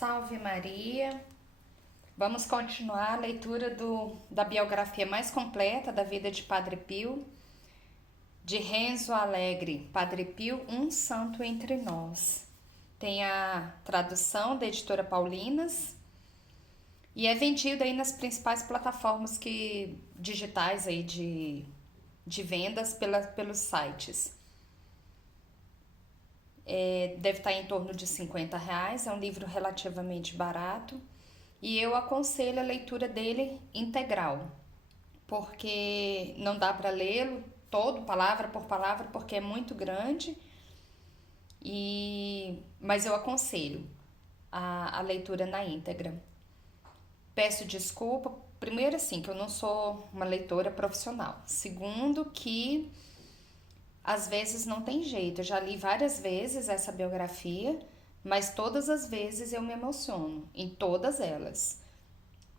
Salve Maria! Vamos continuar a leitura da biografia mais completa da vida de Padre Pio, de Renzo Alegre, Padre Pio, um santo entre nós. Tem a tradução da editora Paulinas e é vendido aí nas principais plataformas digitais aí de vendas pelos sites. Deve estar em torno de R$ 50, é um livro relativamente barato e eu aconselho a leitura dele integral, porque não dá para lê-lo todo, palavra por palavra, porque é muito grande, mas eu aconselho a leitura na íntegra. Peço desculpa, primeiro assim, que eu não sou uma leitora profissional, segundo que às vezes não tem jeito, eu já li várias vezes essa biografia, mas todas as vezes eu me emociono, em todas elas.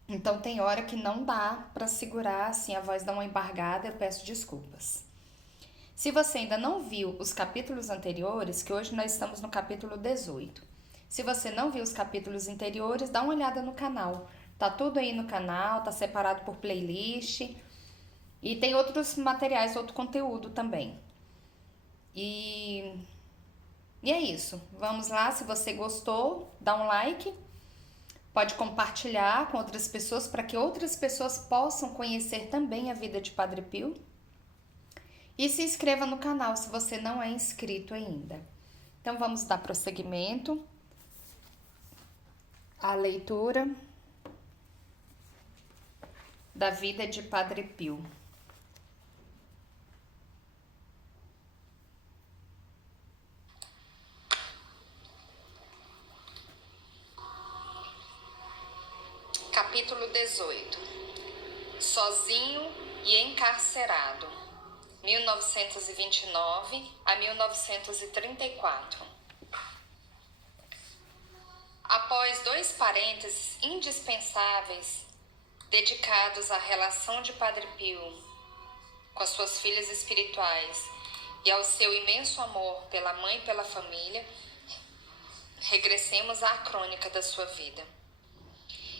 Então tem hora que não dá para segurar, assim, a voz dá uma embargada, eu peço desculpas. Se você ainda não viu os capítulos anteriores, que hoje nós estamos no capítulo 18. Se você não viu os capítulos anteriores, dá uma olhada no canal. Tá tudo aí no canal, tá separado por playlist e tem outros materiais, outro conteúdo também. E é isso. Vamos lá, se você gostou, dá um like. Pode compartilhar com outras pessoas para que outras pessoas possam conhecer também a vida de Padre Pio. E se inscreva no canal se você não é inscrito ainda. Então vamos dar prosseguimento à leitura da vida de Padre Pio. Capítulo 18. Sozinho e encarcerado, 1929 a 1934. Após 2 parênteses indispensáveis dedicados à relação de Padre Pio com as suas filhas espirituais e ao seu imenso amor pela mãe e pela família, regressemos à crônica da sua vida.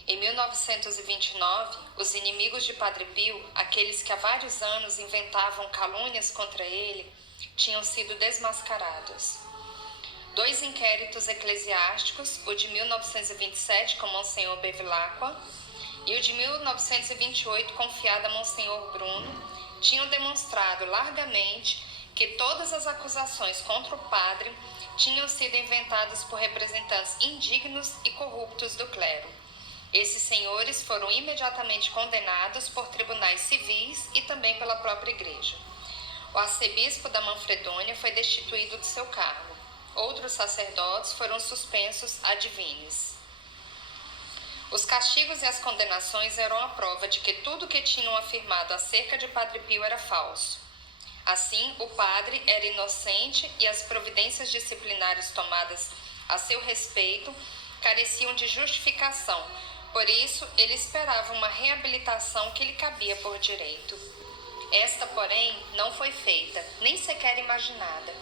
Em 1929, os inimigos de Padre Pio, aqueles que há vários anos inventavam calúnias contra ele, tinham sido desmascarados. 2 inquéritos eclesiásticos, o de 1927 com Monsenhor Bevilacqua e o de 1928 confiado a Monsenhor Bruno, tinham demonstrado largamente que todas as acusações contra o padre tinham sido inventadas por representantes indignos e corruptos do clero. Esses senhores foram imediatamente condenados por tribunais civis e também pela própria igreja. O arcebispo da Manfredônia foi destituído de seu cargo. Outros sacerdotes foram suspensos ad vinis. Os castigos e as condenações eram a prova de que tudo o que tinham afirmado acerca de Padre Pio era falso. Assim, o padre era inocente e as providências disciplinares tomadas a seu respeito careciam de justificação. Por isso, ele esperava uma reabilitação que lhe cabia por direito. Esta, porém, não foi feita, nem sequer imaginada.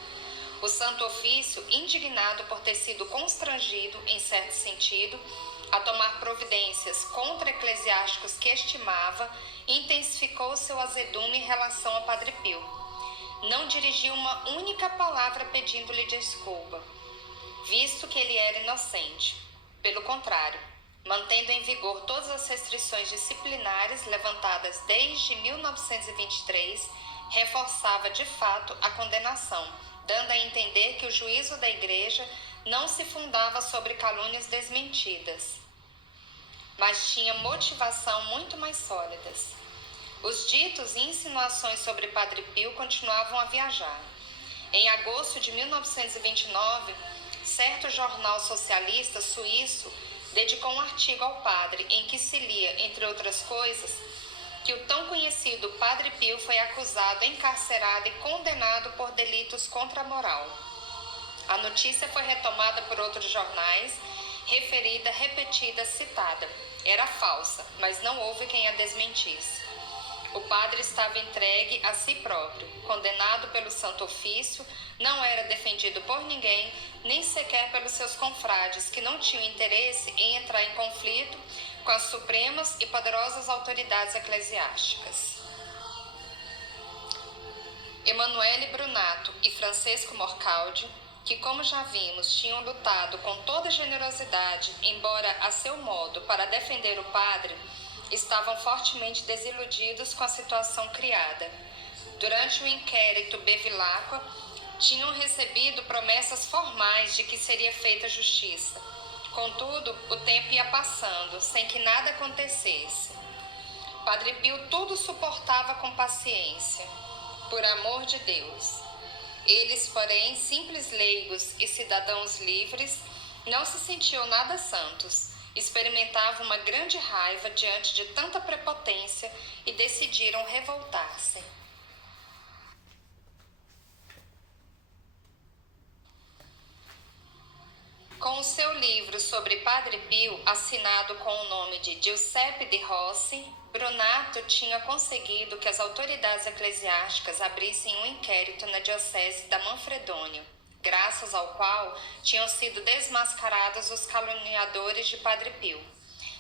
O Santo Ofício, indignado por ter sido constrangido, em certo sentido, a tomar providências contra eclesiásticos que estimava, intensificou seu azedume em relação a Padre Pio. Não dirigiu uma única palavra pedindo-lhe desculpa, visto que ele era inocente. Pelo contrário, mantendo em vigor todas as restrições disciplinares levantadas desde 1923, reforçava de fato a condenação, dando a entender que o juízo da Igreja não se fundava sobre calúnias desmentidas, mas tinha motivação muito mais sólidas. Os ditos e insinuações sobre Padre Pio continuavam a viajar. Em agosto de 1929, certo jornal socialista suíço dedicou um artigo ao padre em que se lia, entre outras coisas, que o tão conhecido Padre Pio foi acusado, encarcerado e condenado por delitos contra a moral. A notícia foi retomada por outros jornais, referida, repetida, citada. Era falsa, mas não houve quem a desmentisse. O padre estava entregue a si próprio, condenado pelo Santo Ofício, não era defendido por ninguém, nem sequer pelos seus confrades, que não tinham interesse em entrar em conflito com as supremas e poderosas autoridades eclesiásticas. Emanuele Brunato e Francesco Morcaldi, que, como já vimos, tinham lutado com toda generosidade, embora a seu modo, para defender o padre, estavam fortemente desiludidos com a situação criada. Durante o inquérito Bevilacqua, tinham recebido promessas formais de que seria feita justiça. Contudo, o tempo ia passando, sem que nada acontecesse. Padre Pio tudo suportava com paciência, por amor de Deus. Eles, porém, simples leigos e cidadãos livres, não se sentiam nada santos, experimentavam uma grande raiva diante de tanta prepotência e decidiram revoltar-se. Com o seu livro sobre Padre Pio, assinado com o nome de Giuseppe di Rossi, Brunato tinha conseguido que as autoridades eclesiásticas abrissem um inquérito na diocese da Manfredonia, graças ao qual tinham sido desmascarados os caluniadores de Padre Pio.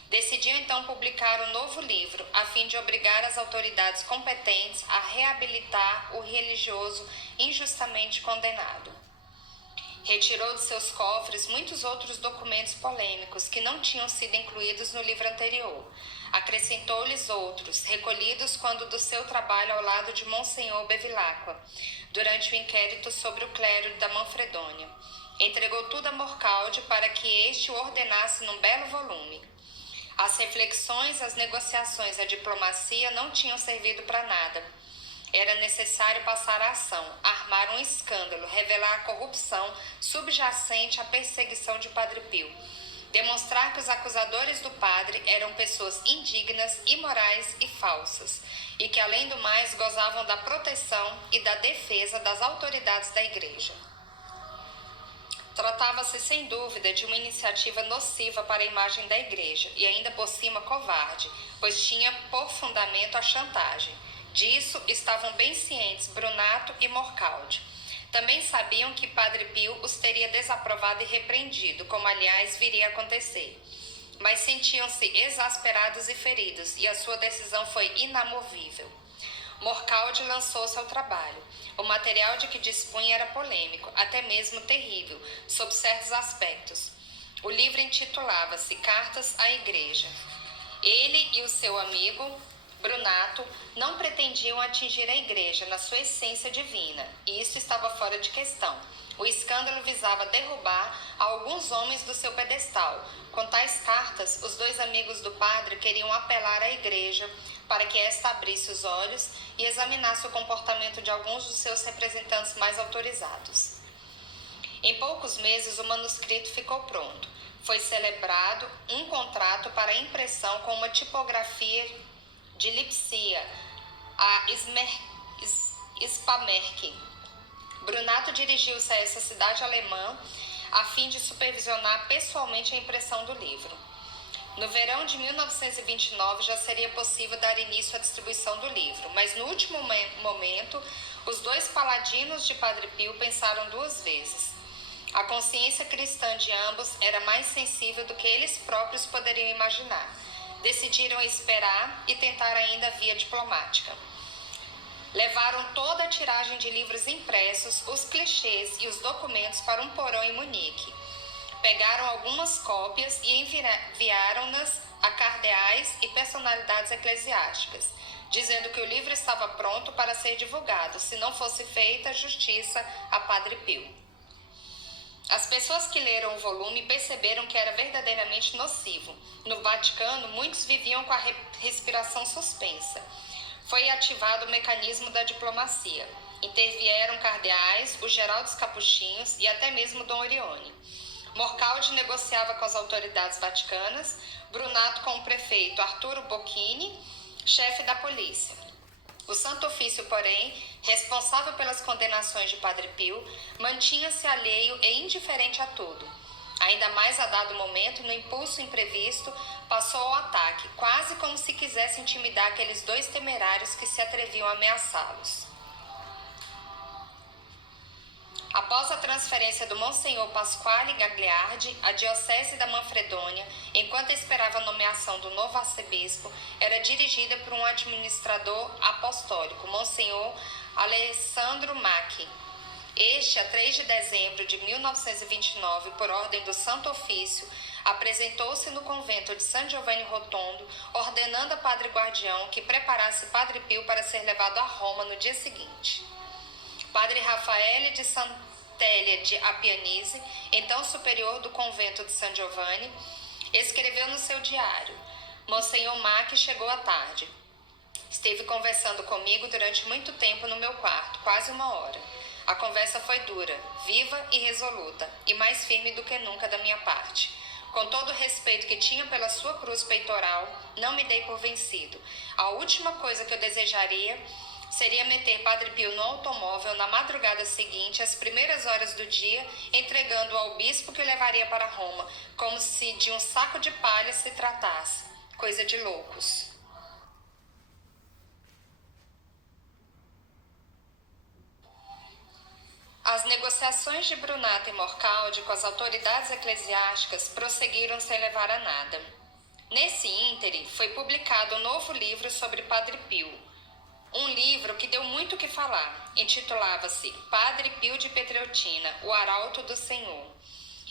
Decidiu então publicar um novo livro, a fim de obrigar as autoridades competentes a reabilitar o religioso injustamente condenado. Retirou de seus cofres muitos outros documentos polêmicos que não tinham sido incluídos no livro anterior. Acrescentou-lhes outros, recolhidos quando do seu trabalho ao lado de Monsenhor Bevilacqua, durante o inquérito sobre o clero da Manfredonia. Entregou tudo a Morcaldi para que este o ordenasse num belo volume. As reflexões, as negociações, a diplomacia não tinham servido para nada. Era necessário passar a ação, armar um escândalo, revelar a corrupção subjacente à perseguição de Padre Pio, demonstrar que os acusadores do padre eram pessoas indignas, imorais e falsas, e que, além do mais, gozavam da proteção e da defesa das autoridades da Igreja. Tratava-se, sem dúvida, de uma iniciativa nociva para a imagem da Igreja, e ainda por cima covarde, pois tinha por fundamento a chantagem. Disso estavam bem cientes Brunato e Morcaldi. Também sabiam que Padre Pio os teria desaprovado e repreendido, como aliás viria a acontecer. Mas sentiam-se exasperados e feridos, e a sua decisão foi inamovível. Morcaldi lançou-se ao trabalho. O material de que dispunha era polêmico, até mesmo terrível, sob certos aspectos. O livro intitulava-se Cartas à Igreja. Ele e o seu amigo Brunato não pretendiam atingir a Igreja na sua essência divina, e isso estava fora de questão. O escândalo visava derrubar alguns homens do seu pedestal. Com tais cartas, os dois amigos do padre queriam apelar à Igreja para que esta abrisse os olhos e examinasse o comportamento de alguns dos seus representantes mais autorizados. Em poucos meses, o manuscrito ficou pronto. Foi celebrado um contrato para impressão com uma tipografia de Lipsia, a Spamerk. Brunato dirigiu-se a essa cidade alemã a fim de supervisionar pessoalmente a impressão do livro. No verão de 1929 já seria possível dar início à distribuição do livro, mas no último momento os dois paladinos de Padre Pio pensaram duas vezes. A consciência cristã de ambos era mais sensível do que eles próprios poderiam imaginar. Decidiram esperar e tentar ainda a via diplomática. Levaram toda a tiragem de livros impressos, os clichês e os documentos para um porão em Munique. Pegaram algumas cópias e enviaram-nas a cardeais e personalidades eclesiásticas, dizendo que o livro estava pronto para ser divulgado, se não fosse feita justiça a Padre Pio. As pessoas que leram o volume perceberam que era verdadeiramente nocivo. No Vaticano, muitos viviam com a respiração suspensa. Foi ativado o mecanismo da diplomacia. Intervieram cardeais, o geral dos capuchinhos e até mesmo Dom Orione. Morcaldi negociava com as autoridades vaticanas, Brunato com o prefeito Arturo Bocchini, chefe da polícia. O Santo Ofício, porém, responsável pelas condenações de Padre Pio, mantinha-se alheio e indiferente a tudo. Ainda mais a dado momento, no impulso imprevisto, passou ao ataque, quase como se quisesse intimidar aqueles dois temerários que se atreviam a ameaçá-los. Após a transferência do Monsenhor Pasquale Gagliardi à Diocese da Manfredônia, enquanto esperava a nomeação do novo arcebispo, era dirigida por um administrador apostólico, Monsenhor Alessandro Macchi. Este, a 3 de dezembro de 1929, por ordem do Santo Ofício, apresentou-se no convento de San Giovanni Rotondo, ordenando a Padre Guardião que preparasse Padre Pio para ser levado a Roma no dia seguinte. Padre Raffaele de Santélia de Appianese, então superior do convento de San Giovanni, escreveu no seu diário: Monsenhor Macchi chegou à tarde. Esteve conversando comigo durante muito tempo no meu quarto, quase 1 hora. A conversa foi dura, viva e resoluta, e mais firme do que nunca da minha parte. Com todo o respeito que tinha pela sua cruz peitoral, não me dei por vencido. A última coisa que eu desejaria seria meter Padre Pio no automóvel na madrugada seguinte, às primeiras horas do dia, entregando-o ao bispo que o levaria para Roma, como se de um saco de palha se tratasse. Coisa de loucos. As negociações de Brunato e Morcaldi com as autoridades eclesiásticas prosseguiram sem levar a nada. Nesse ínterim, foi publicado um novo livro sobre Padre Pio. Um livro que deu muito o que falar. Intitulava-se Padre Pio de Pietrelcina, o Arauto do Senhor.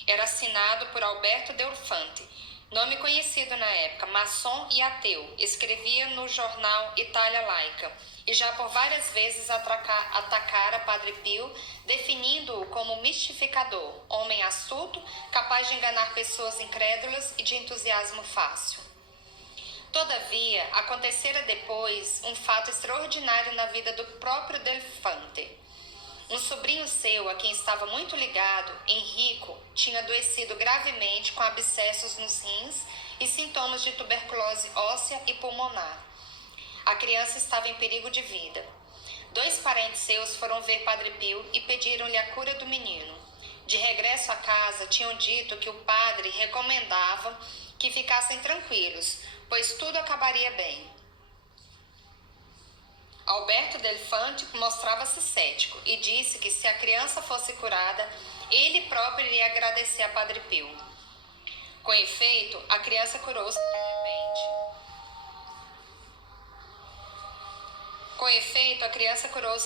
Era assinado por Alberto Delfante, nome conhecido na época, maçom e ateu. Escrevia no jornal Itália Laica e já por várias vezes atacara Padre Pio, definindo-o como mistificador, homem astuto, capaz de enganar pessoas incrédulas e de entusiasmo fácil. Todavia, acontecera depois um fato extraordinário na vida do próprio Delfante. Um sobrinho seu, a quem estava muito ligado, Henrico, tinha adoecido gravemente com abscessos nos rins e sintomas de tuberculose óssea e pulmonar. A criança estava em perigo de vida. 2 parentes seus foram ver Padre Pio e pediram-lhe a cura do menino. De regresso à casa, tinham dito que o padre recomendava que ficassem tranquilos, pois tudo acabaria bem. Alberto Delfante mostrava-se cético e disse que se a criança fosse curada, ele próprio iria agradecer a Padre Pio. Com efeito, a criança curou-se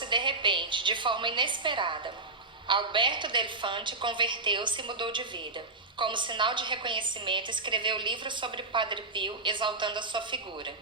de repente, de forma inesperada. Alberto Delfante converteu-se e mudou de vida. Como sinal de reconhecimento, escreveu livro sobre Padre Pio, exaltando a sua figura.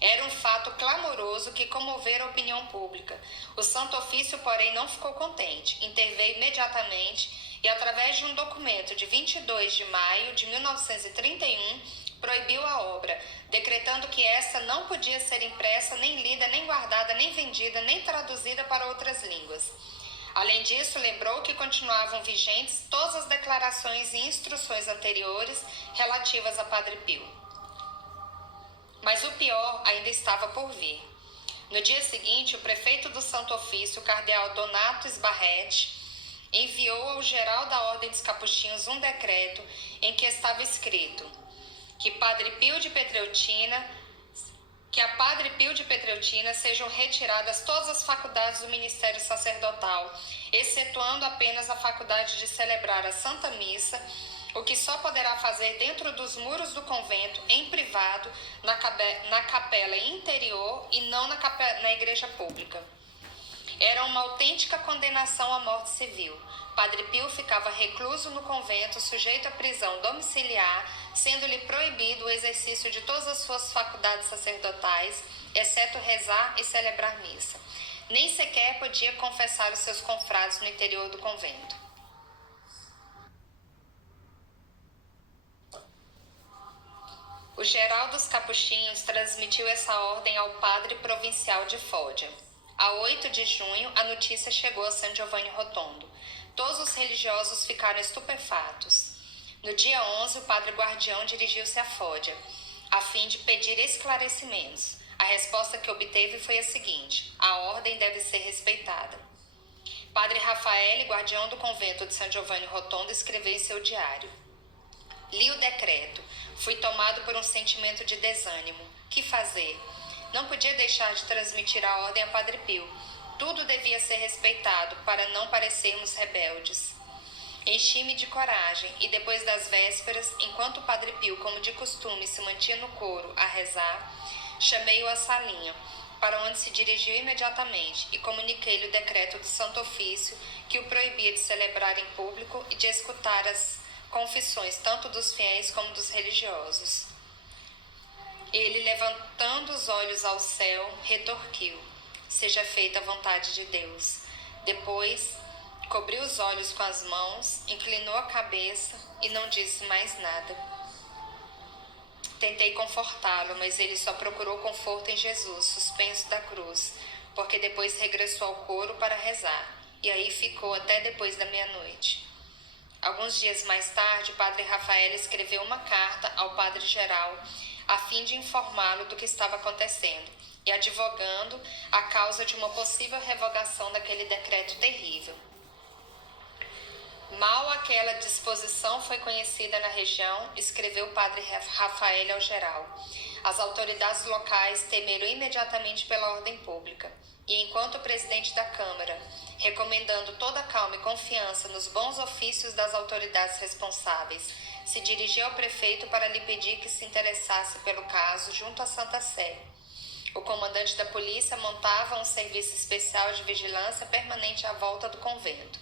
Era um fato clamoroso que comovera a opinião pública. O Santo Ofício, porém, não ficou contente. Interveio imediatamente e, através de um documento de 22 de maio de 1931, proibiu a obra, decretando que esta não podia ser impressa, nem lida, nem guardada, nem vendida, nem traduzida para outras línguas. Além disso, lembrou que continuavam vigentes todas as declarações e instruções anteriores relativas a Padre Pio. Mas o pior ainda estava por vir. No dia seguinte, o prefeito do Santo Ofício, o cardeal Donato Sbarretti, enviou ao geral da Ordem dos Capuchinhos um decreto em que estava escrito que a Padre Pio de Pietrelcina sejam retiradas todas as faculdades do ministério sacerdotal, excetuando apenas a faculdade de celebrar a Santa Missa, o que só poderá fazer dentro dos muros do convento, em privado, na capela interior e não na igreja pública. Era uma autêntica condenação à morte civil. Padre Pio ficava recluso no convento, sujeito à prisão domiciliar, sendo-lhe proibido o exercício de todas as suas faculdades sacerdotais, exceto rezar e celebrar missa. Nem sequer podia confessar os seus confrades no interior do convento. O geral dos Capuchinhos transmitiu essa ordem ao padre provincial de Foggia. A 8 de junho, a notícia chegou a San Giovanni Rotondo. Todos os religiosos ficaram estupefatos. No dia 11, o padre Guardião dirigiu-se a Foggia, a fim de pedir esclarecimentos. A resposta que obteve foi a seguinte: a ordem deve ser respeitada. Padre Raffaele, guardião do convento de San Giovanni Rotondo, escreveu em seu diário: Li o decreto. Fui tomado por um sentimento de desânimo. Que fazer? Não podia deixar de transmitir a ordem a Padre Pio. Tudo devia ser respeitado para não parecermos rebeldes. Enchi-me de coragem e depois das vésperas, enquanto o Padre Pio, como de costume, se mantinha no coro a rezar, chamei-o à salinha, para onde se dirigiu imediatamente, e comuniquei-lhe o decreto do Santo Ofício que o proibia de celebrar em público e de escutar as confissões tanto dos fiéis como dos religiosos. Ele, levantando os olhos ao céu, retorquiu: seja feita a vontade de Deus. Depois, cobriu os olhos com as mãos, inclinou a cabeça e não disse mais nada. Tentei confortá-lo, mas ele só procurou conforto em Jesus, suspenso da cruz, porque depois regressou ao coro para rezar, e aí ficou até depois da meia-noite. Alguns dias mais tarde, o padre Rafael escreveu uma carta ao padre-geral, a fim de informá-lo do que estava acontecendo, e advogando a causa de uma possível revogação daquele decreto terrível. Mal aquela disposição foi conhecida na região, escreveu o padre Rafael ao geral. As autoridades locais temeram imediatamente pela ordem pública, e enquanto o presidente da Câmara, recomendando toda calma e confiança nos bons ofícios das autoridades responsáveis, se dirigiu ao prefeito para lhe pedir que se interessasse pelo caso junto à Santa Sé. O comandante da polícia montava um serviço especial de vigilância permanente à volta do convento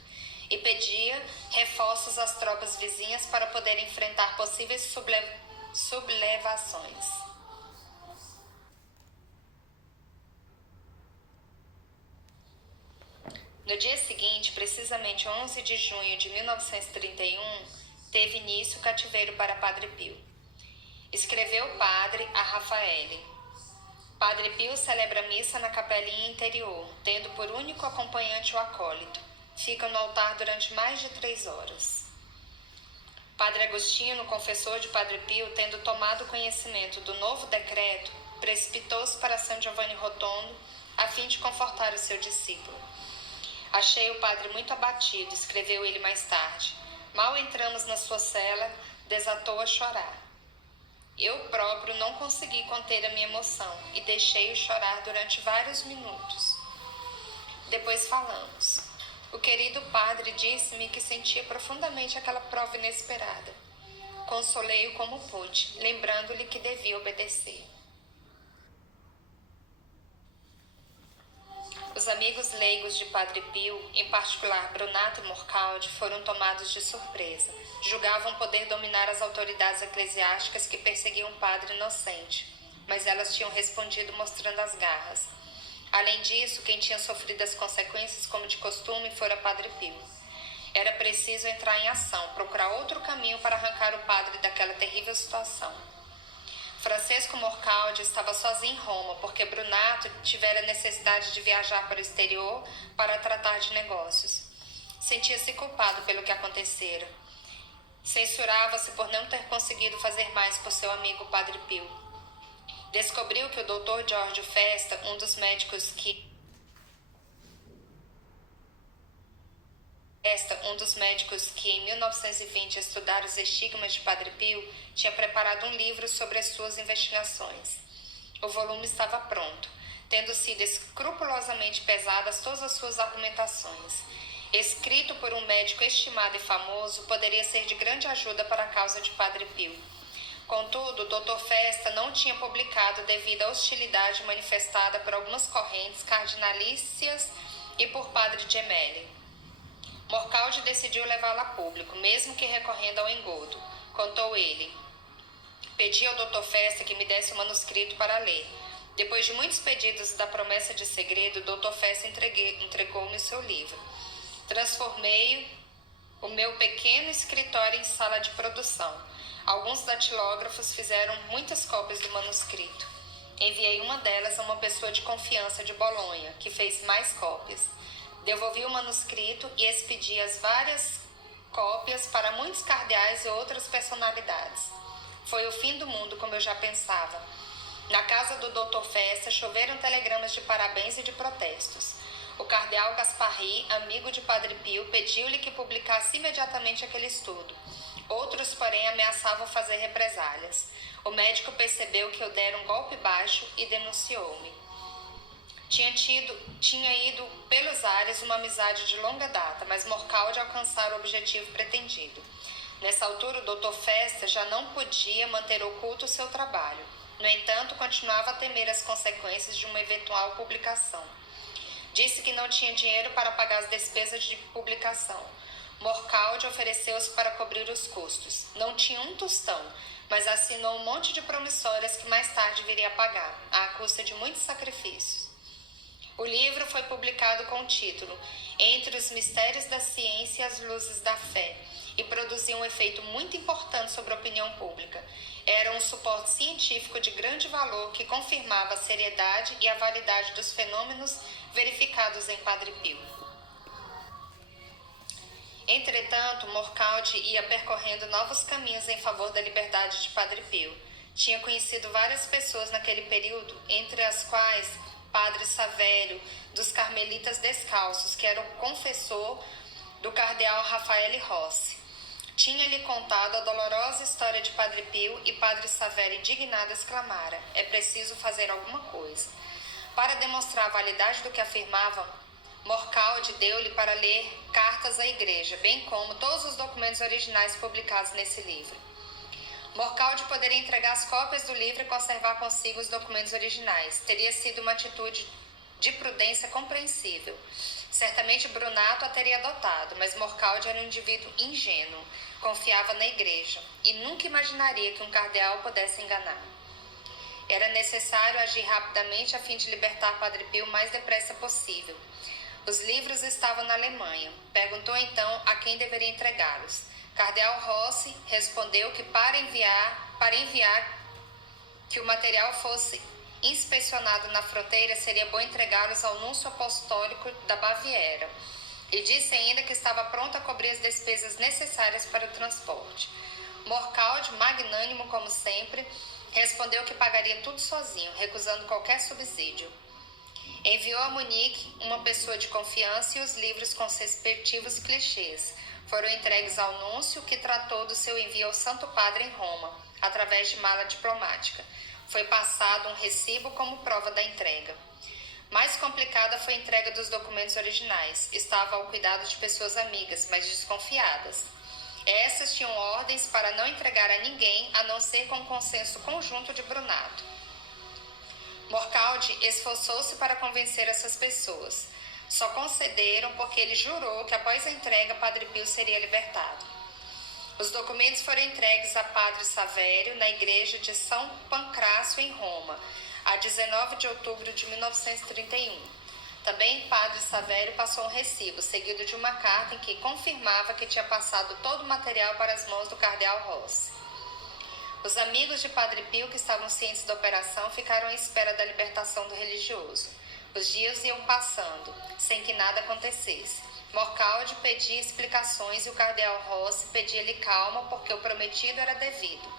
e pedia reforços às tropas vizinhas para poder enfrentar possíveis sublevações. No dia seguinte, precisamente 11 de junho de 1931, teve início o cativeiro para Padre Pio. Escreveu o padre a Rafael. Padre Pio celebra a missa na capelinha interior, tendo por único acompanhante o acólito. Fica no altar durante mais de 3 horas. Padre Agostinho, confessor de Padre Pio, tendo tomado conhecimento do novo decreto, precipitou-se para São Giovanni Rotondo, a fim de confortar o seu discípulo. Achei o padre muito abatido, escreveu ele mais tarde. Mal entramos na sua cela, desatou a chorar. Eu próprio não consegui conter a minha emoção e deixei-o chorar durante vários minutos. Depois falamos. O querido padre disse-me que sentia profundamente aquela prova inesperada. Consolei-o como pude, lembrando-lhe que devia obedecer. Os amigos leigos de Padre Pio, em particular Brunato e Morcaldi, foram tomados de surpresa. Julgavam poder dominar as autoridades eclesiásticas que perseguiam o padre inocente, mas elas tinham respondido mostrando as garras. Além disso, quem tinha sofrido as consequências, como de costume, fora Padre Pio. Era preciso entrar em ação, procurar outro caminho para arrancar o padre daquela terrível situação. Francesco Morcaldi estava sozinho em Roma, porque Brunato tivera necessidade de viajar para o exterior para tratar de negócios. Sentia-se culpado pelo que acontecera. Censurava-se por não ter conseguido fazer mais por seu amigo Padre Pio. Descobriu que o Dr. Giorgio Festa, um dos médicos que em 1920 estudaram os estigmas de Padre Pio, tinha preparado um livro sobre as suas investigações. O volume estava pronto, tendo sido escrupulosamente pesadas todas as suas argumentações. Escrito por um médico estimado e famoso, poderia ser de grande ajuda para a causa de Padre Pio. Contudo, o Dr. Festa não tinha publicado devido à hostilidade manifestada por algumas correntes cardinalícias e por Padre Gemelli. Morcaldi decidiu levá-lo a público, mesmo que recorrendo ao engodo. Contou ele. Pedi ao Dr. Festa que me desse o manuscrito para ler. Depois de muitos pedidos da promessa de segredo, o Dr. Festa entregou-me o seu livro. Transformei o meu pequeno escritório em sala de produção. Alguns datilógrafos fizeram muitas cópias do manuscrito. Enviei uma delas a uma pessoa de confiança de Bolonha, que fez mais cópias. Devolvi o manuscrito e expedi as várias cópias para muitos cardeais e outras personalidades. Foi o fim do mundo, como eu já pensava. Na casa do Dr. Festa choveram telegramas de parabéns e de protestos. O cardeal Gasparri, amigo de Padre Pio, pediu-lhe que publicasse imediatamente aquele estudo. Outros, porém, ameaçavam fazer represálias. O médico percebeu que eu dera um golpe baixo e denunciou-me. Tinha ido pelos ares uma amizade de longa data, mas morcal de alcançar o objetivo pretendido. Nessa altura, o Dr. Festa já não podia manter oculto o seu trabalho. No entanto, continuava a temer as consequências de uma eventual publicação. Disse que não tinha dinheiro para pagar as despesas de publicação. Morcaldi ofereceu-se para cobrir os custos. Não tinha um tostão, mas assinou um monte de promissórias que mais tarde viria a pagar, à custa de muitos sacrifícios. O livro foi publicado com o título Entre os Mistérios da Ciência e as Luzes da Fé e produziu um efeito muito importante sobre a opinião pública. Era um suporte científico de grande valor que confirmava a seriedade e a validade dos fenômenos verificados em Padre Pio. Entretanto, Morcaldi ia percorrendo novos caminhos em favor da liberdade de Padre Pio. Tinha conhecido várias pessoas naquele período, entre as quais Padre Savério, dos Carmelitas Descalços, que era o confessor do cardeal Raffaele Rossi. Tinha-lhe contado a dolorosa história de Padre Pio e Padre Savério, indignado, exclamara: é preciso fazer alguma coisa. Para demonstrar a validade do que afirmava, Morcaldi deu-lhe para ler cartas à igreja, bem como todos os documentos originais publicados nesse livro. Morcaldi poderia entregar as cópias do livro e conservar consigo os documentos originais. Teria sido uma atitude de prudência compreensível. Certamente Brunato a teria adotado, mas Morcaldi era um indivíduo ingênuo, confiava na igreja e nunca imaginaria que um cardeal pudesse enganar. Era necessário agir rapidamente a fim de libertar Padre Pio o mais depressa possível. Os livros estavam na Alemanha. Perguntou então a quem deveria entregá-los. Cardeal Rossi respondeu que para enviar que o material fosse inspecionado na fronteira, seria bom entregá-los ao núncio apostólico da Baviera. E disse ainda que estava pronto a cobrir as despesas necessárias para o transporte. Morcaldi, magnânimo como sempre, respondeu que pagaria tudo sozinho, recusando qualquer subsídio. Enviou a Munique uma pessoa de confiança e os livros com seus respectivos clichês foram entregues ao núncio, que tratou do seu envio ao Santo Padre em Roma, através de mala diplomática. Foi passado um recibo como prova da entrega. Mais complicada foi a entrega dos documentos originais. Estava ao cuidado de pessoas amigas, mas desconfiadas. Essas tinham ordens para não entregar a ninguém, a não ser com o consenso conjunto de Brunato. Morcaldi esforçou-se para convencer essas pessoas. Só concederam porque ele jurou que após a entrega Padre Pio seria libertado. Os documentos foram entregues a Padre Savério na igreja de São Pancrácio em Roma, a 19 de outubro de 1931. Também Padre Savério passou um recibo, seguido de uma carta em que confirmava que tinha passado todo o material para as mãos do cardeal Rossi. Os amigos de Padre Pio, que estavam cientes da operação, ficaram à espera da libertação do religioso. Os dias iam passando, sem que nada acontecesse. Morcaldi pedia explicações e o cardeal Rossi pedia-lhe calma, porque o prometido era devido.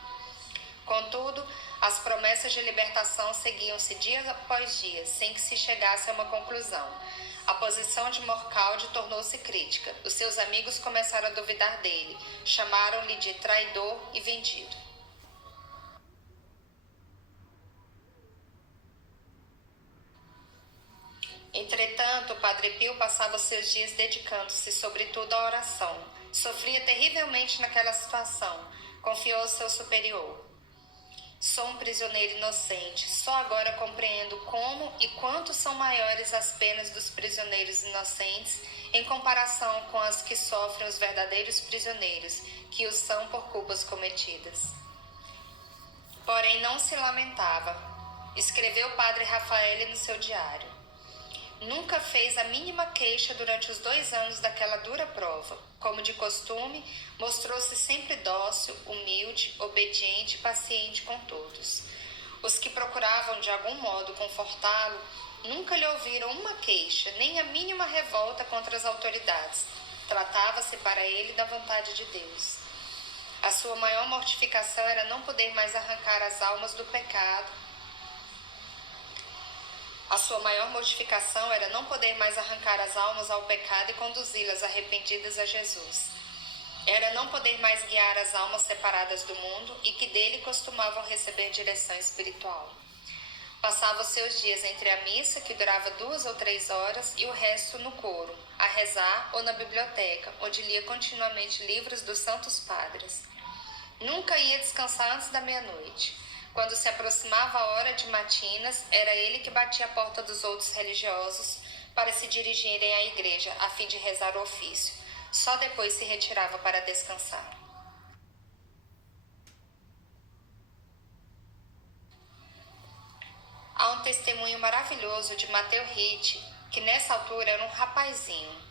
Contudo, as promessas de libertação seguiam-se dia após dia, sem que se chegasse a uma conclusão. A posição de Morcaldi tornou-se crítica. Os seus amigos começaram a duvidar dele. Chamaram-lhe de traidor e vendido. Entretanto, o Padre Pio passava os seus dias dedicando-se sobretudo à oração. Sofria terrivelmente naquela situação. Confiou ao seu superior. Sou um prisioneiro inocente. Só agora compreendo como e quanto são maiores as penas dos prisioneiros inocentes em comparação com as que sofrem os verdadeiros prisioneiros, que os são por culpas cometidas. Porém, não se lamentava. Escreveu o padre Raffaele no seu diário. Nunca fez a mínima queixa durante os 2 anos daquela dura prova. Como de costume, mostrou-se sempre dócil, humilde, obediente e paciente com todos. Os que procuravam de algum modo confortá-lo nunca lhe ouviram uma queixa, nem a mínima revolta contra as autoridades. Tratava-se para ele da vontade de Deus. A sua maior mortificação era não poder mais arrancar as almas do pecado. A sua maior mortificação era não poder mais arrancar as almas ao pecado e conduzi-las arrependidas a Jesus. Era não poder mais guiar as almas separadas do mundo e que dele costumavam receber direção espiritual. Passava os seus dias entre a missa, que durava 2 ou 3 horas, e o resto no coro, a rezar ou na biblioteca, onde lia continuamente livros dos santos padres. Nunca ia descansar antes da meia-noite. Quando se aproximava a hora de matinas, era ele que batia a porta dos outros religiosos para se dirigirem à igreja, a fim de rezar o ofício. Só depois se retirava para descansar. Há um testemunho maravilhoso de Mateu Ricci, que nessa altura era um rapazinho.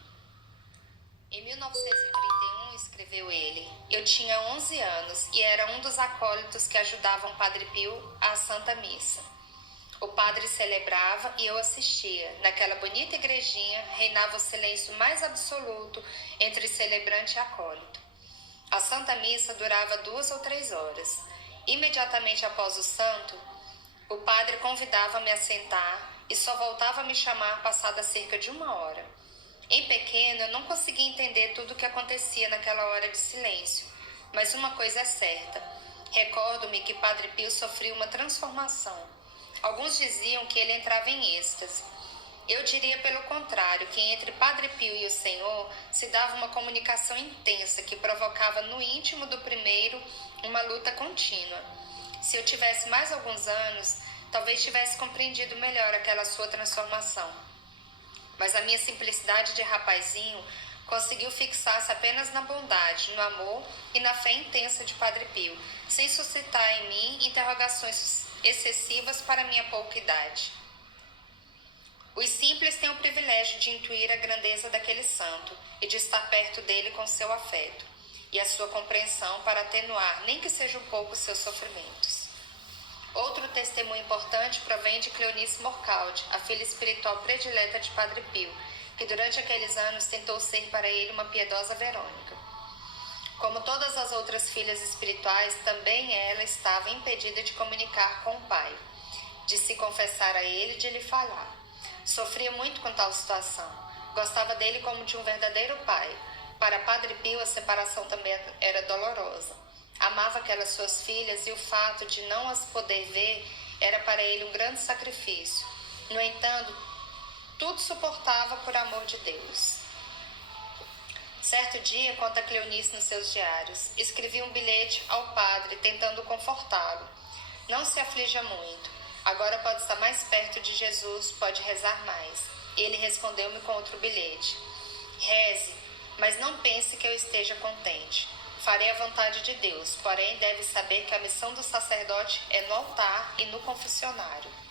Em 1931, escreveu ele, eu tinha 11 anos e era um dos acólitos que ajudavam Padre Pio à Santa Missa. O padre celebrava e eu assistia. Naquela bonita igrejinha reinava o silêncio mais absoluto entre celebrante e acólito. A Santa Missa durava 2 ou 3 horas. Imediatamente após o santo, o padre convidava-me a sentar e só voltava a me chamar passada cerca de 1 hora. Em pequeno, eu não conseguia entender tudo o que acontecia naquela hora de silêncio, mas uma coisa é certa. Recordo-me que Padre Pio sofria uma transformação. Alguns diziam que ele entrava em êxtase. Eu diria pelo contrário, que entre Padre Pio e o Senhor se dava uma comunicação intensa que provocava no íntimo do primeiro uma luta contínua. Se eu tivesse mais alguns anos, talvez tivesse compreendido melhor aquela sua transformação. Mas a minha simplicidade de rapazinho conseguiu fixar-se apenas na bondade, no amor e na fé intensa de Padre Pio, sem suscitar em mim interrogações excessivas para minha pouca idade. Os simples têm o privilégio de intuir a grandeza daquele santo e de estar perto dele com seu afeto e a sua compreensão para atenuar, nem que seja um pouco, seus sofrimentos. Outro testemunho importante provém de Cleonice Morcaldi, a filha espiritual predileta de Padre Pio, que durante aqueles anos tentou ser para ele uma piedosa Verônica. Como todas as outras filhas espirituais, também ela estava impedida de comunicar com o pai, de se confessar a ele e de lhe falar. Sofria muito com tal situação. Gostava dele como de um verdadeiro pai. Para Padre Pio, a separação também era dolorosa. Amava aquelas suas filhas e o fato de não as poder ver era para ele um grande sacrifício. No entanto, tudo suportava por amor de Deus. Certo dia, conta Cleonice nos seus diários, escrevi um bilhete ao padre tentando confortá-lo. Não se aflija muito. Agora pode estar mais perto de Jesus, pode rezar mais. E ele respondeu-me com outro bilhete. Reze, mas não pense que eu esteja contente. Farei a vontade de Deus, porém deve saber que a missão do sacerdote é no altar e no confessionário.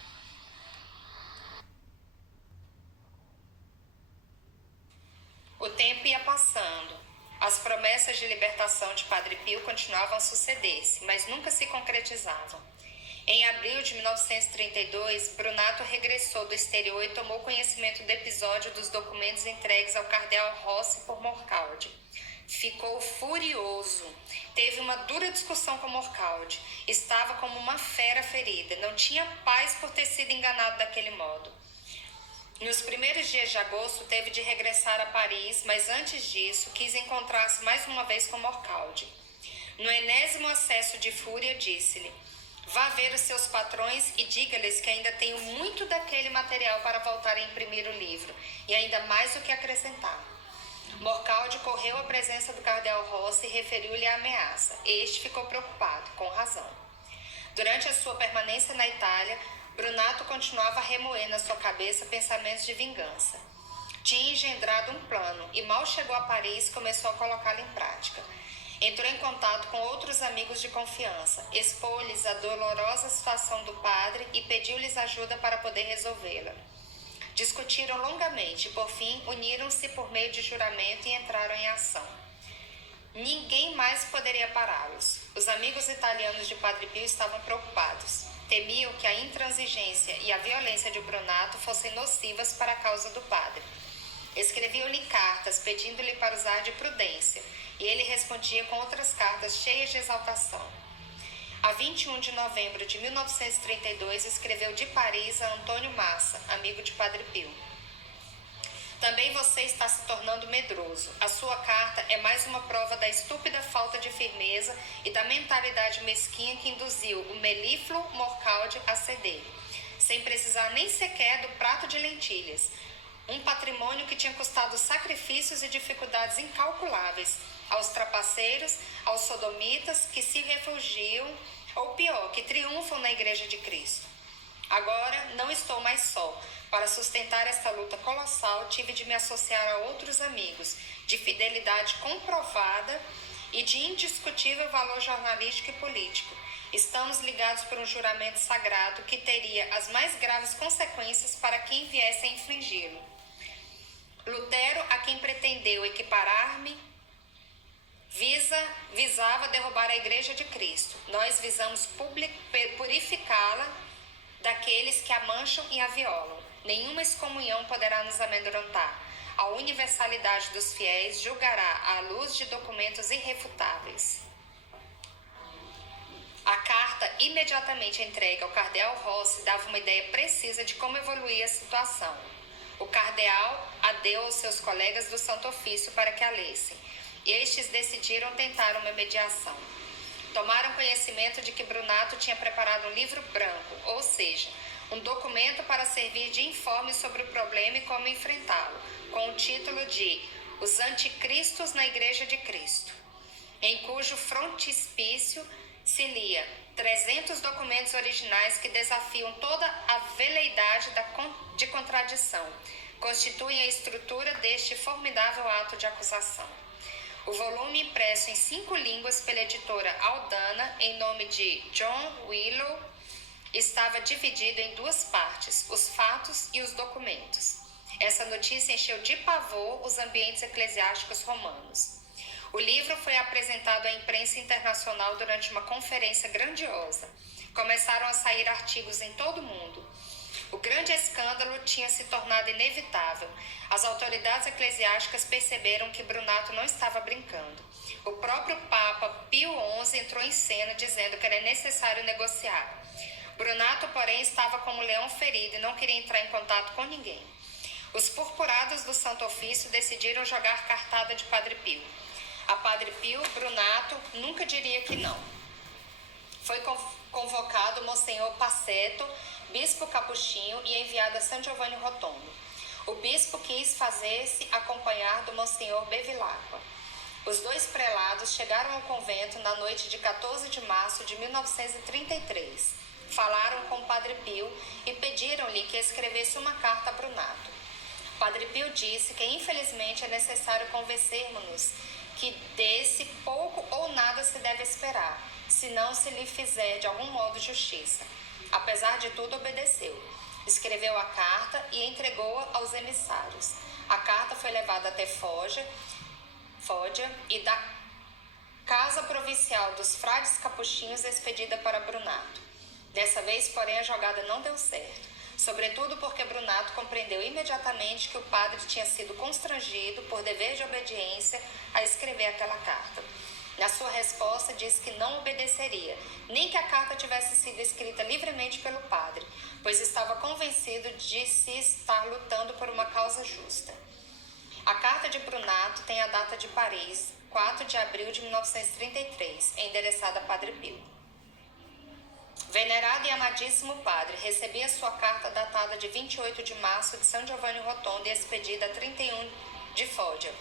O tempo ia passando. As promessas de libertação de Padre Pio continuavam a suceder-se, mas nunca se concretizavam. Em abril de 1932, Brunato regressou do exterior e tomou conhecimento do episódio dos documentos entregues ao cardeal Rossi por Morcaldi. Ficou furioso. Teve uma dura discussão com Morcaldi. Estava como uma fera ferida. Não tinha paz por ter sido enganado daquele modo. Nos primeiros dias de agosto, teve de regressar a Paris, mas antes disso, quis encontrar-se mais uma vez com Morcaldi. No enésimo acesso de fúria, disse-lhe: vá ver os seus patrões e diga-lhes que ainda tenho muito daquele material para voltar a imprimir o livro, e ainda mais o que acrescentar. Morcaldi correu à presença do cardeal Rossi e referiu-lhe a ameaça. Este ficou preocupado, com razão. Durante a sua permanência na Itália, Brunato continuava a remoer na sua cabeça pensamentos de vingança. Tinha engendrado um plano e mal chegou a Paris começou a colocá-lo em prática. Entrou em contato com outros amigos de confiança, expôs-lhes a dolorosa situação do padre e pediu-lhes ajuda para poder resolvê-la. Discutiram longamente e, por fim, uniram-se por meio de juramento e entraram em ação. Ninguém mais poderia pará-los. Os amigos italianos de Padre Pio estavam preocupados. Temiam que a intransigência e a violência de Brunato fossem nocivas para a causa do padre. Escreviam-lhe cartas pedindo-lhe para usar de prudência, e ele respondia com outras cartas cheias de exaltação. A 21 de novembro de 1932, escreveu de Paris a Antônio Massa, amigo de Padre Pio. Também você está se tornando medroso. A sua carta é mais uma prova da estúpida falta de firmeza e da mentalidade mesquinha que induziu o melífluo Morcalde a ceder, sem precisar nem sequer do prato de lentilhas. Um patrimônio que tinha custado sacrifícios e dificuldades incalculáveis aos trapaceiros, aos sodomitas que se refugiam, ou pior, que triunfam na Igreja de Cristo. Agora não estou mais só. Para sustentar esta luta colossal, tive de me associar a outros amigos, de fidelidade comprovada e de indiscutível valor jornalístico e político. Estamos ligados por um juramento sagrado que teria as mais graves consequências para quem viesse a infringi-lo. Lutero, a quem pretendeu equiparar-me, visava derrubar a Igreja de Cristo. Nós visamos purificá-la daqueles que a mancham e a violam. Nenhuma excomunhão poderá nos amedrontar. A universalidade dos fiéis julgará à luz de documentos irrefutáveis. A carta imediatamente entregue ao cardeal Rossi dava uma ideia precisa de como evoluía a situação. O cardeal a deu aos seus colegas do Santo Ofício para que a lessem, e estes decidiram tentar uma mediação. Tomaram conhecimento de que Brunato tinha preparado um livro branco, ou seja, um documento para servir de informe sobre o problema e como enfrentá-lo, com o título de Os Anticristos na Igreja de Cristo, em cujo frontispício se lia 300 documentos originais que desafiam toda a veleidade de contradição, constituem a estrutura deste formidável ato de acusação. O volume, impresso em 5 línguas pela editora Aldana, em nome de John Willow, estava dividido em 2 partes, os fatos e os documentos. Essa notícia encheu de pavor os ambientes eclesiásticos romanos. O livro foi apresentado à imprensa internacional durante uma conferência grandiosa. Começaram a sair artigos em todo o mundo. O grande escândalo tinha se tornado inevitável. As autoridades eclesiásticas perceberam que Brunato não estava brincando. O próprio Papa Pio XI entrou em cena dizendo que era necessário negociar. Brunato, porém, estava como leão ferido e não queria entrar em contato com ninguém. Os purpurados do Santo Ofício decidiram jogar cartada de Padre Pio. A Padre Pio, Brunato nunca diria que não. Foi convocado Monsenhor Paceto, bispo capuchinho, e enviado a San Giovanni Rotondo. O bispo quis fazer-se acompanhar do Monsenhor Bevilacqua. Os 2 prelados chegaram ao convento na noite de 14 de março de 1933. Falaram com o Padre Pio e pediram-lhe que escrevesse uma carta a Brunato. Padre Pio disse que infelizmente é necessário convencermos-nos que desse pouco ou nada se deve esperar, se não se lhe fizer de algum modo justiça. Apesar de tudo, obedeceu. Escreveu a carta e entregou-a aos emissários. A carta foi levada até Foggia e da Casa Provincial dos Frades Capuchinhos expedida para Brunato. Dessa vez, porém, a jogada não deu certo, sobretudo porque Brunato compreendeu imediatamente que o padre tinha sido constrangido, por dever de obediência, a escrever aquela carta. Na sua resposta, disse que não obedeceria, nem que a carta tivesse sido escrita livremente pelo padre, pois estava convencido de se estar lutando por uma causa justa. A carta de Brunato tem a data de Paris, 4 de abril de 1933, endereçada a Padre Pio. Venerado e amadíssimo padre, recebi a sua carta datada de 28 de março de San Giovanni Rotondo e expedida a 31 de Foggia,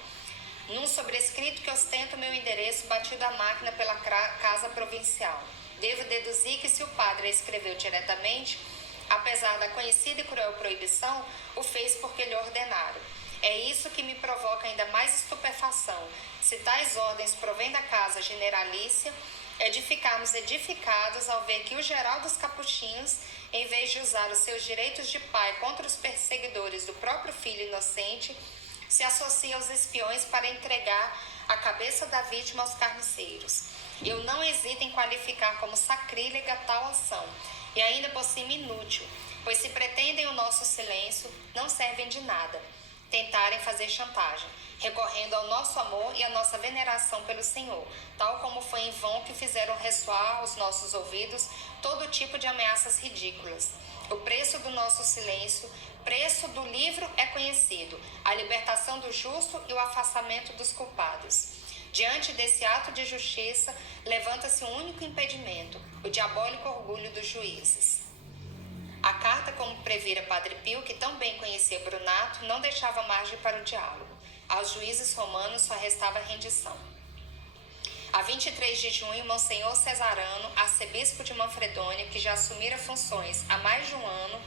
num sobrescrito que ostenta o meu endereço batido à máquina pela Casa Provincial. Devo deduzir que se o padre a escreveu diretamente, apesar da conhecida e cruel proibição, o fez porque lhe ordenaram. É isso que me provoca ainda mais estupefação. Se tais ordens provêm da Casa Generalícia, é de ficarmos edificados ao ver que o geral dos capuchinhos, em vez de usar os seus direitos de pai contra os perseguidores do próprio filho inocente, se associa aos espiões para entregar a cabeça da vítima aos carniceiros. Eu não hesito em qualificar como sacrílega tal ação, e ainda por cima inútil, pois se pretendem o nosso silêncio, não servem de nada. tentarem fazer chantagem, recorrendo ao nosso amor e à nossa veneração pelo Senhor, tal como foi em vão que fizeram ressoar aos nossos ouvidos todo tipo de ameaças ridículas. O preço do nosso silêncio, preço do livro é conhecido, a libertação do justo e o afastamento dos culpados. Diante desse ato de justiça, levanta-se um único impedimento, o diabólico orgulho dos juízes. A carta, como previra Padre Pio, que tão bem conhecia Brunato, não deixava margem para o diálogo. Aos juízes romanos só restava rendição. A 23 de junho, Monsenhor Cesarano, arcebispo de Manfredônia, que já assumira funções há mais de um ano,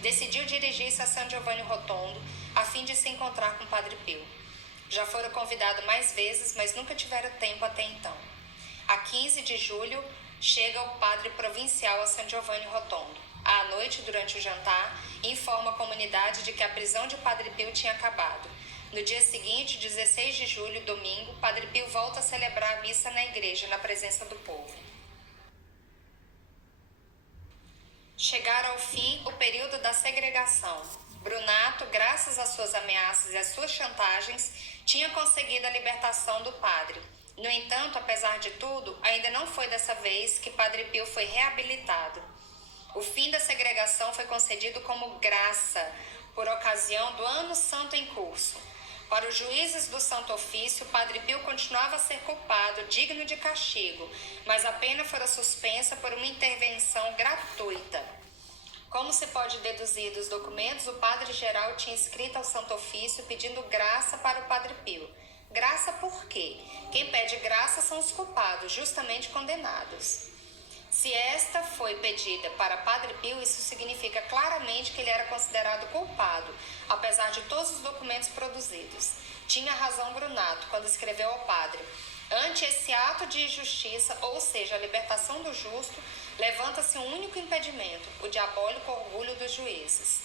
decidiu dirigir-se a San Giovanni Rotondo a fim de se encontrar com Padre Pio. Já fora convidado mais vezes, mas nunca tivera tempo até então. A 15 de julho, chega o padre provincial a San Giovanni Rotondo. À noite, durante o jantar, informa a comunidade de que a prisão de Padre Pio tinha acabado. No dia seguinte, 16 de julho, domingo, Padre Pio volta a celebrar a missa na igreja, na presença do povo. Chegara ao fim o período da segregação. Brunato, graças às suas ameaças e às suas chantagens, tinha conseguido a libertação do padre. No entanto, apesar de tudo, ainda não foi dessa vez que Padre Pio foi reabilitado. O fim da segregação foi concedido como graça, por ocasião do Ano Santo em curso. Para os juízes do Santo Ofício, Padre Pio continuava a ser culpado, digno de castigo, mas a pena fora suspensa por uma intervenção gratuita. Como se pode deduzir dos documentos, o padre-geral tinha escrito ao Santo Ofício pedindo graça para o Padre Pio. Graça por quê? Quem pede graça são os culpados, justamente condenados. Se esta foi pedida para Padre Pio, isso significa claramente que ele era considerado culpado, apesar de todos os documentos produzidos. Tinha razão Brunato quando escreveu ao padre: ante esse ato de injustiça, ou seja, a libertação do justo, levanta-se um único impedimento, o diabólico orgulho dos juízes.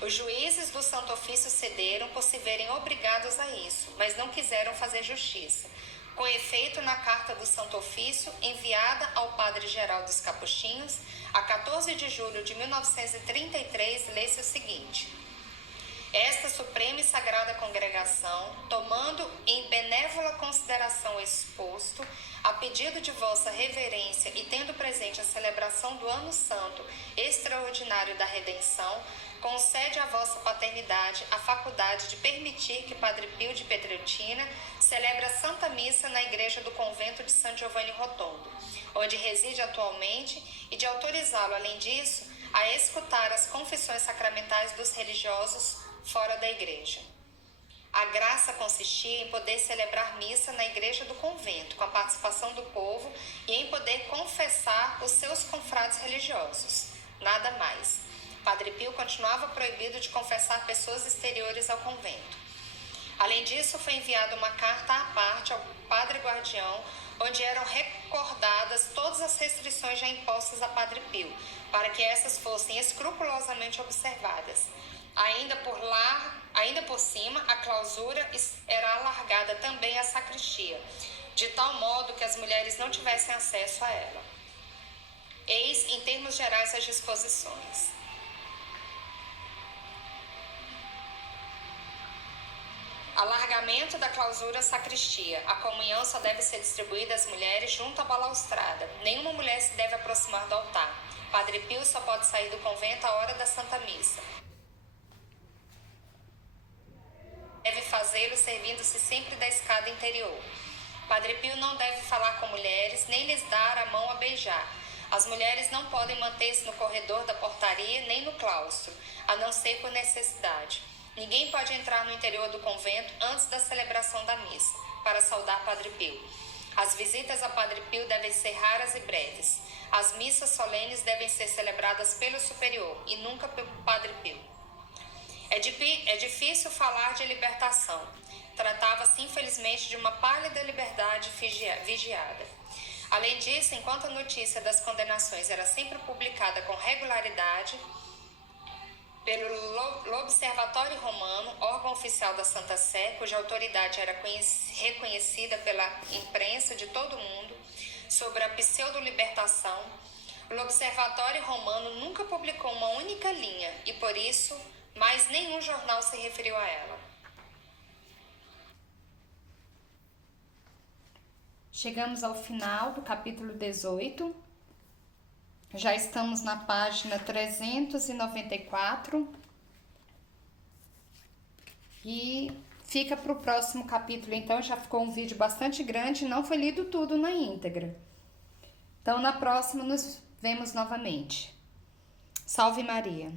Os juízes do Santo Ofício cederam por se verem obrigados a isso, mas não quiseram fazer justiça. Com efeito, na carta do Santo Ofício, enviada ao Padre-Geral dos Capuchinhos, a 14 de julho de 1933, lê-se o seguinte: esta suprema e sagrada congregação, tomando em benévola consideração o exposto, a pedido de vossa reverência e tendo presente a celebração do Ano Santo extraordinário da Redenção, concede à vossa paternidade a faculdade de permitir que Padre Pio de Pietrelcina celebre a Santa Missa na igreja do convento de San Giovanni Rotondo, onde reside atualmente, e de autorizá-lo, além disso, a escutar as confissões sacramentais dos religiosos fora da igreja. A graça consistia em poder celebrar missa na igreja do convento, com a participação do povo, e em poder confessar os seus confrades religiosos. Nada mais. Padre Pio continuava proibido de confessar pessoas exteriores ao convento. Além disso, foi enviada uma carta à parte ao Padre Guardião, onde eram recordadas todas as restrições já impostas a Padre Pio, para que essas fossem escrupulosamente observadas. Ainda por cima, a clausura era alargada também à sacristia, de tal modo que as mulheres não tivessem acesso a ela. Eis, em termos gerais, as disposições. Alargamento da clausura à sacristia. A comunhão só deve ser distribuída às mulheres junto à balaustrada. Nenhuma mulher se deve aproximar do altar. Padre Pio só pode sair do convento à hora da Santa Missa. Deve fazê-lo servindo-se sempre da escada interior. Padre Pio não deve falar com mulheres, nem lhes dar a mão a beijar. As mulheres não podem manter-se no corredor da portaria nem no claustro, a não ser por necessidade. Ninguém pode entrar no interior do convento antes da celebração da missa, para saudar Padre Pio. As visitas a Padre Pio devem ser raras e breves. As missas solenes devem ser celebradas pelo superior e nunca pelo Padre Pio. É difícil falar de libertação. Tratava-se, infelizmente, de uma pálida liberdade vigiada. Além disso, enquanto a notícia das condenações era sempre publicada com regularidade pelo Observatório Romano, órgão oficial da Santa Sé, cuja autoridade era reconhecida pela imprensa de todo o mundo, sobre a pseudo-libertação, o Observatório Romano nunca publicou uma única linha e, por isso, mais nenhum jornal se referiu a ela. Chegamos ao final do capítulo 18. Já estamos na página 394. E fica para o próximo capítulo, então já ficou um vídeo bastante grande, não foi lido tudo na íntegra. Então na próxima nos vemos novamente. Salve Maria!